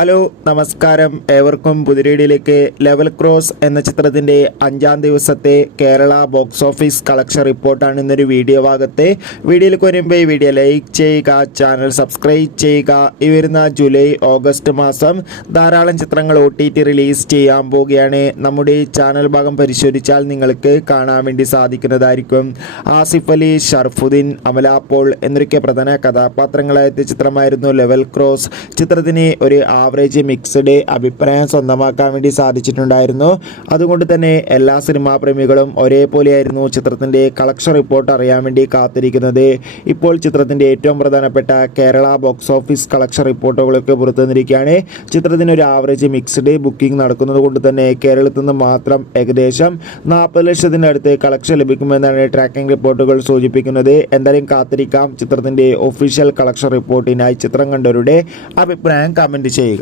Hello നമസ്കാരം, ഏവർക്കും പുതിരീടിയിലേക്ക്. Level cross എന്ന ചിത്രത്തിൻ്റെ 5-ാം ദിവസത്തെ കേരള ബോക്സ് ഓഫീസ് കളക്ഷൻ റിപ്പോർട്ടാണ് ഇന്നൊരു വീഡിയോ ഭാഗത്തെ. വീഡിയോയിലേക്ക് വരുമ്പോൾ ഈ വീഡിയോ ലൈക്ക് ചെയ്യുക, ചാനൽ സബ്സ്ക്രൈബ് ചെയ്യുക. ഈ വരുന്ന ജൂലൈ ഓഗസ്റ്റ് മാസം ധാരാളം ചിത്രങ്ങൾ OTT റിലീസ് ചെയ്യാൻ പോവുകയാണ്. നമ്മുടെ ചാനൽ ഭാഗം പരിശോധിച്ചാൽ നിങ്ങൾക്ക് കാണാൻ വേണ്ടി സാധിക്കുന്നതായിരിക്കും. ആസിഫ് അലി, ഷർഫുദ്ദീൻ, അമല പോൾ എന്നൊക്കെ പ്രധാന കഥാപാത്രങ്ങളായ ചിത്രമായിരുന്നു ലെവൽ ക്രോസ്. ചിത്രത്തിന് ഒരു ആവറേജ് മിക്സ്ഡ് അഭിപ്രായം സ്വന്തമാക്കാൻ വേണ്ടി സാധിച്ചിട്ടുണ്ടായിരുന്നു. അതുകൊണ്ട് തന്നെ എല്ലാ സിനിമാ പ്രേമികളും ഒരേപോലെയായിരുന്നു ചിത്രത്തിൻ്റെ കളക്ഷൻ റിപ്പോർട്ട് അറിയാൻ വേണ്ടി കാത്തിരിക്കുന്നത്. ഇപ്പോൾ ചിത്രത്തിൻ്റെ ഏറ്റവും പ്രധാനപ്പെട്ട കേരള ബോക്സ് ഓഫീസ് കളക്ഷൻ റിപ്പോർട്ടുകളൊക്കെ പുറത്തുവന്നിരിക്കുകയാണ്. ചിത്രത്തിന് ഒരു ആവറേജ് മിക്സ്ഡ് ബുക്കിംഗ് നടക്കുന്നത് കൊണ്ട് തന്നെ കേരളത്തിൽ നിന്ന് മാത്രം ഏകദേശം 40 ലക്ഷത്തിൻ്റെ അടുത്ത് കളക്ഷൻ ലഭിക്കുമെന്നാണ് ട്രാക്കിംഗ് റിപ്പോർട്ടുകൾ സൂചിപ്പിക്കുന്നത്. എന്തായാലും കാത്തിരിക്കാം ചിത്രത്തിൻ്റെ ഒഫീഷ്യൽ കളക്ഷൻ റിപ്പോർട്ടിനായി. ചിത്രം കണ്ടവരുടെ അഭിപ്രായം കമൻറ്റ് ചെയ്യുക.